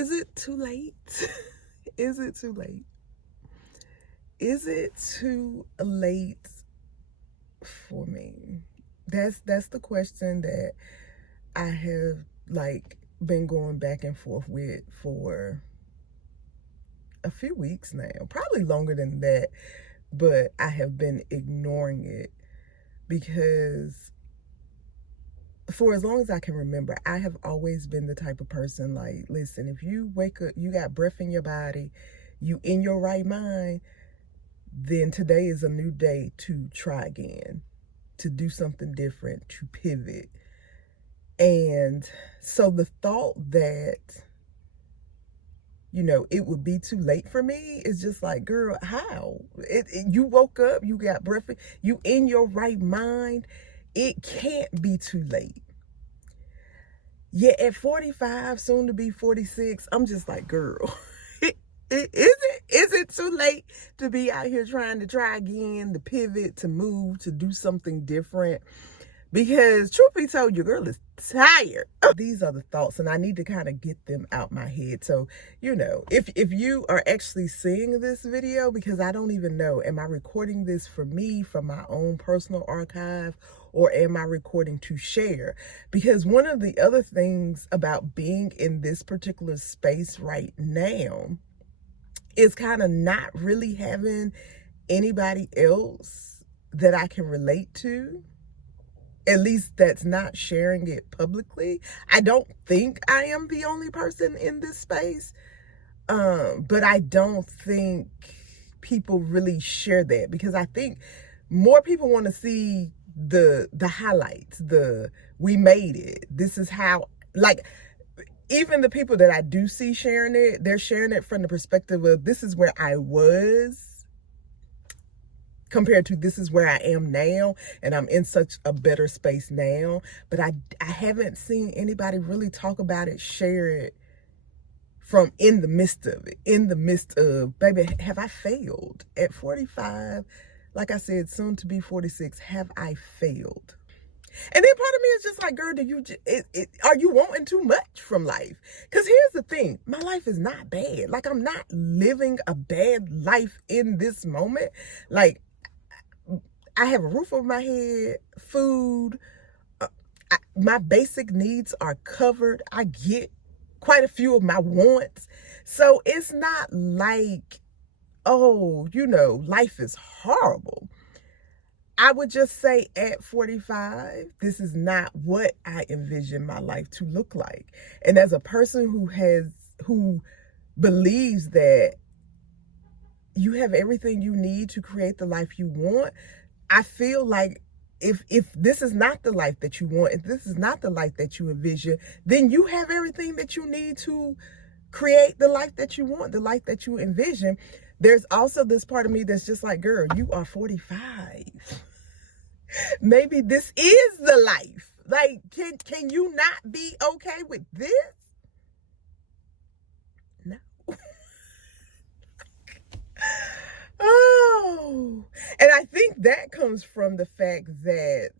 Is it too late? Is it too late? Is it too late for me? That's the question that I have been going back and forth with for a few weeks now, probably longer than that, but I have been ignoring it because for as long as I can remember, I have always been the type of person listen, if you wake up, you got breath in your body, you in your right mind, then today is a new day to try again, to do something different, to pivot. And so the thought that, it would be too late for me is just like, girl, how? You woke up, you got breath, you in your right mind. It can't be too late. Yeah, at 45, soon to be 46, I'm just like, girl, is it too late to be out here trying to try again, to pivot, to move, to do something different? Because truth be told, your girl is tired. These are the thoughts, and I need to kind of get them out my head. So, if you are actually seeing this video, because I don't even know, am I recording this for me, from my own personal archive, or am I recording to share? Because one of the other things about being in this particular space right now is kind of not really having anybody else that I can relate to. At least that's not sharing it publicly. I don't think I am the only person in this space, but I don't think people really share that, because I think more people want to see the highlights, we made it. This is how, even the people that I do see sharing it, they're sharing it from the perspective of, this is where I was compared to this is where I am now, and I'm in such a better space now. But I haven't seen anybody really talk about it, share it from in the midst of it, in the midst of, baby, have I failed? At 45, like I said, soon to be 46, have I failed? And then part of me is just like, girl, are you wanting too much from life? Because here's the thing, my life is not bad. I'm not living a bad life in this moment. I have a roof over my head, food, my basic needs are covered. I get quite a few of my wants. So it's not like, oh, life is horrible. I would just say at 45, this is not what I envision my life to look like. And as a person who believes that you have everything you need to create the life you want, I feel like if this is not the life that you want, if this is not the life that you envision, then you have everything that you need to create the life that you want, the life that you envision. There's also this part of me that's just like, girl, you are 45. Maybe this is the life. Can you not be okay with this? No. Oh, and I think that comes from the fact that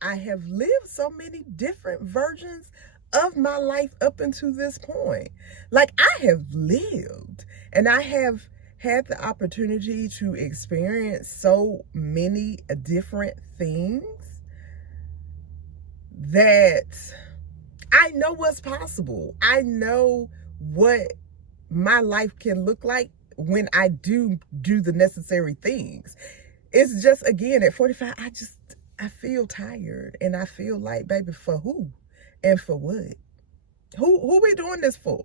I have lived so many different versions of my life up until this point. I have lived, and I have had the opportunity to experience so many different things that I know what's possible. I know what my life can look like when I do the necessary things. It's just, again, at 45, I feel tired, and I feel like, baby, for who and for what? Who we doing this for?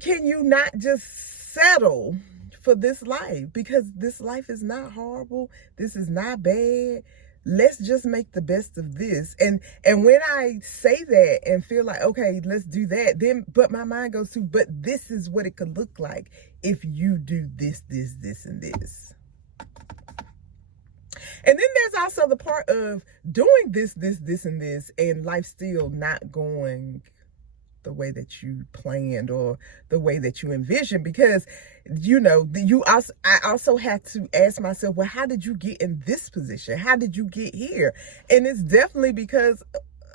Can you not just settle for this life? Because this life is not horrible. This is not bad. Let's just make the best of this. And when I say that and feel like, okay, let's do that, then, but my mind goes to, but this is what it could look like if you do this, and this. And then there's also the part of doing this, and this, and life still not going the way that you planned or the way that you envisioned. Because I also have to ask myself, well, how did you get in this position? How did you get here? And it's definitely because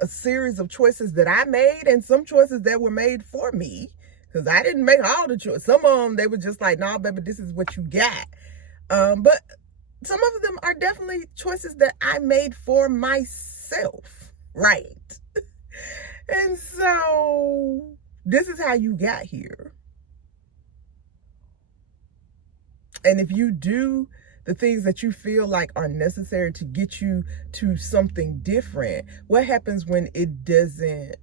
a series of choices that I made and some choices that were made for me. Because I didn't make all the choices. Some of them, they were just like, nah, baby, this is what you got. But some of them are definitely choices that I made for myself, right? And so this is how you got here. And if you do the things that you feel like are necessary to get you to something different, what happens when it doesn't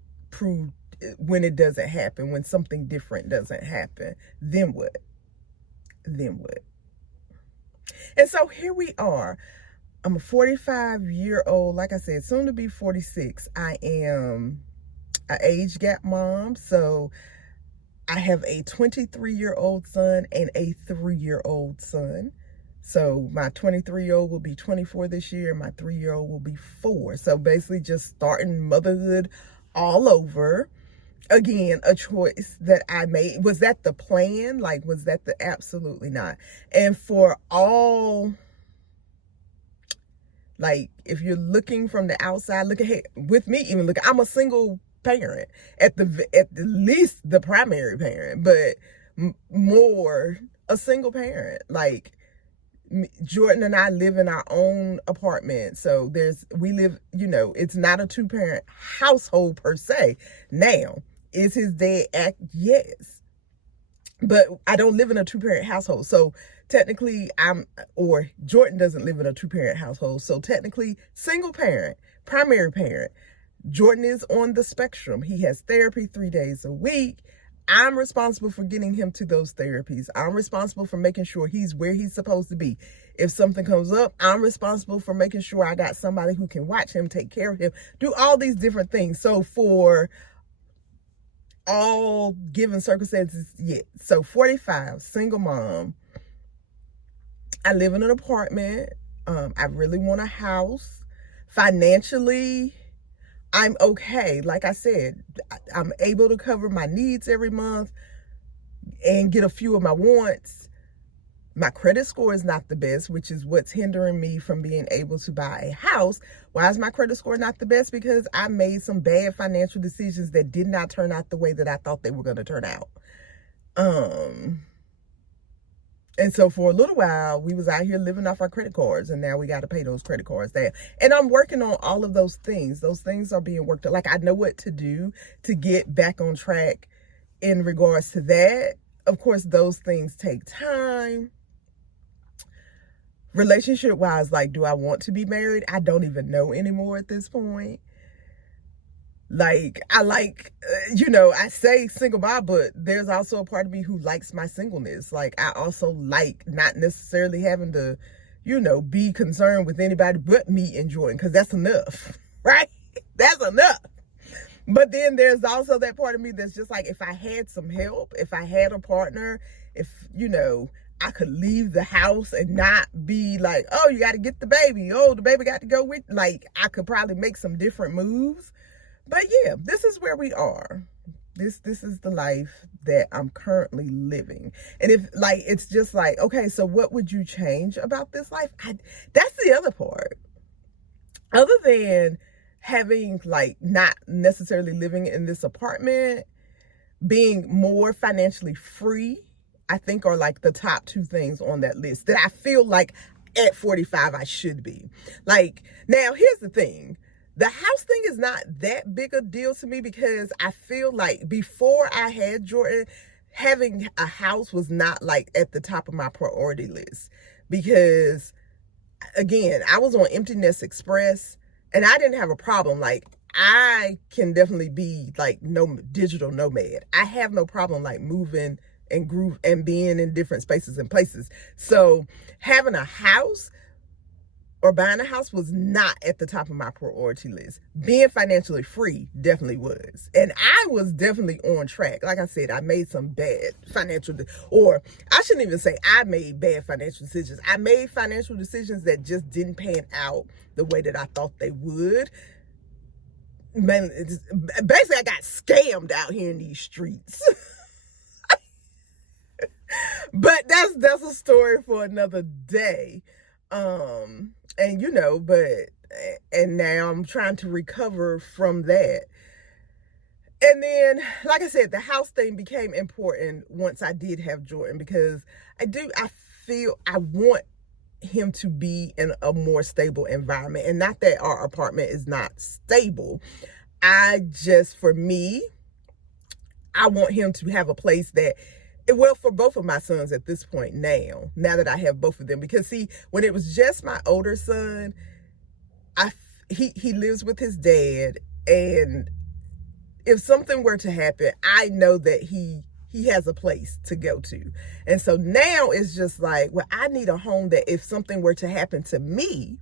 happen, when something different doesn't happen? Then what? And so here we are. I'm a 45-year-old, like I said, soon to be 46. I am an age gap mom. So I have a 23-year-old son and a 3-year-old son. So my 23-year-old will be 24 this year. My 3-year-old will be 4. So basically just starting motherhood all over. Again, a choice that I made. Was that the plan? Like, was that the, absolutely not. And for all, like, if you're looking from the outside, look ahead with me, even look, I'm a single parent, at the least the primary parent, but more a single parent. Like, Jordan and I live in our own apartment. So we live, it's not a 2-parent household per se. Now, is his dad yes. But I don't live in a 2-parent household. So technically Jordan doesn't live in a 2-parent household. So technically single parent, primary parent. Jordan is on the spectrum. He has therapy 3 days a week. I'm responsible for getting him to those therapies. I'm responsible for making sure he's where he's supposed to be. If something comes up, I'm responsible for making sure I got somebody who can watch him, take care of him, do all these different things. So for all given circumstances, yeah. So 45, single mom. I live in an apartment. I really want a house. Financially, I'm okay. Like I said, I'm able to cover my needs every month and get a few of my wants. My credit score is not the best, which is what's hindering me from being able to buy a house. Why is my credit score not the best? Because I made some bad financial decisions that did not turn out the way that I thought they were going to turn out. And so for a little while, we was out here living off our credit cards, and now we got to pay those credit cards down. And I'm working on all of those things. Those things are being worked on. Like, I know what to do to get back on track in regards to that. Of course, those things take time. Relationship wise, like, do I want to be married? I don't even know anymore at this point. Like, I say single mom, but there's also a part of me who likes my singleness. Like, I also like not necessarily having to, be concerned with anybody but me enjoying, because that's enough, right? That's enough. But then there's also that part of me that's just like, if I had some help, if I had a partner, if, I could leave the house and not be like, oh, you got to get the baby. Oh, the baby got to go with, like, I could probably make some different moves. But yeah, this is where we are. This is the life that I'm currently living. And if, like, it's just like, okay, so what would you change about this life? That's the other part. Other than having, like, not necessarily living in this apartment, being more financially free, I think are like the top 2 things on that list that I feel like at 45 I should be. Like, now here's the thing. The house thing is not that big a deal to me, because I feel like before I had Jordan, having a house was not like at the top of my priority list. Because again, I was on Empty Nest Express and I didn't have a problem. Like, I can definitely be like digital nomad. I have no problem like moving and groove and being in different spaces and places. So having a house or buying a house was not at the top of my priority list. Being financially free definitely was. And I was definitely on track. Like I said, I made some bad or I shouldn't even say I made bad financial decisions. I made financial decisions that just didn't pan out the way that I thought they would. Man, basically I got scammed out here in these streets. But that's a story for another day. And but And now I'm trying to recover from that. And then, like I said, the house thing became important once I did have Jordan, because I feel I want him to be in a more stable environment. And not that our apartment is not stable. For me, I want him to have a place that, well, for both of my sons at this point now that I have both of them, because see, when it was just my older son, he lives with his dad, and if something were to happen, I know that he has a place to go to. And so now it's just like, well, I need a home that if something were to happen to me,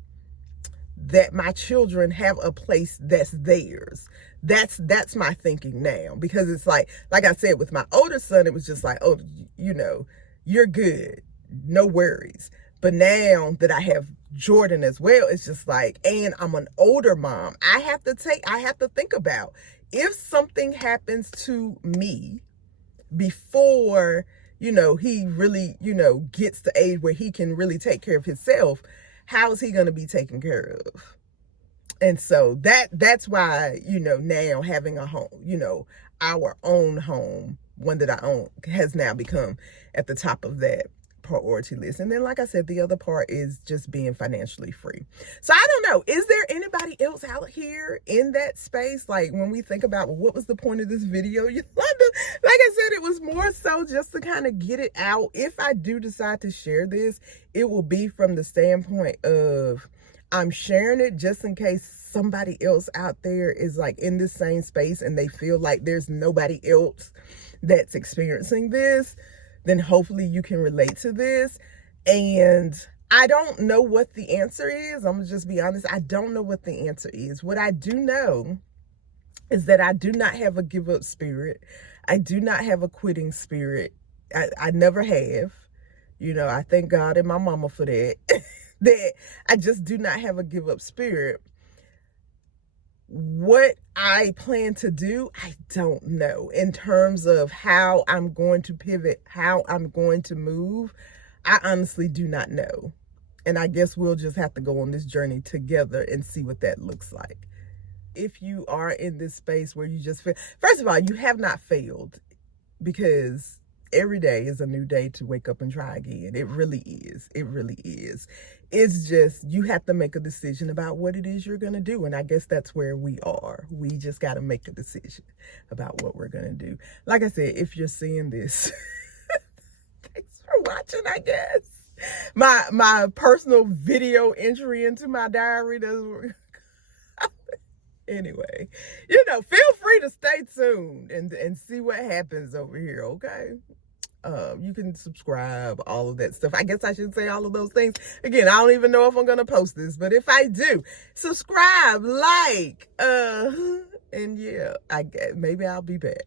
that my children have a place that's theirs. That's my thinking now, because it's like I said, with my older son, it was just like, oh, you're good, no worries. But now that I have Jordan as well, it's just like, and I'm an older mom, I have to think about, if something happens to me before, he really, gets to age where he can really take care of himself, how is he going to be taken care of? And so that's why, now having a home, our own home, one that I own, has now become at the top of that priority list. And then, like I said, the other part is just being financially free. So I don't know, is there anybody else out here in that space? Like, when we think about, well, what was the point of this video, Yolanda? Like I said, it was more so just to kind of get it out. If I do decide to share this, it will be from the standpoint of, I'm sharing it just in case somebody else out there is like in this same space and they feel like there's nobody else that's experiencing this. Then hopefully you can relate to this. And I don't know what the answer is. I'm gonna just be honest. I don't know what the answer is. What I do know is that I do not have a give up spirit. I do not have a quitting spirit. I never have. I thank God and my mama for that. That I just do not have a give up spirit. What I plan to do, I don't know. In terms of how I'm going to pivot, how I'm going to move, I honestly do not know. And I guess we'll just have to go on this journey together and see what that looks like. If you are in this space where you just feel, first of all, you have not failed, because every day is a new day to wake up and try again. It really is. It really is. It's just, you have to make a decision about what it is you're going to do. And I guess that's where we are. We just got to make a decision about what we're going to do. Like I said, if you're seeing this, thanks for watching, I guess. My personal video entry into my diary doesn't. Anyway, feel free to stay tuned and see what happens over here, okay? You can subscribe, all of that stuff. I guess I should say all of those things. Again, I don't even know if I'm going to post this, but if I do, subscribe, like, and yeah, I guess maybe I'll be back.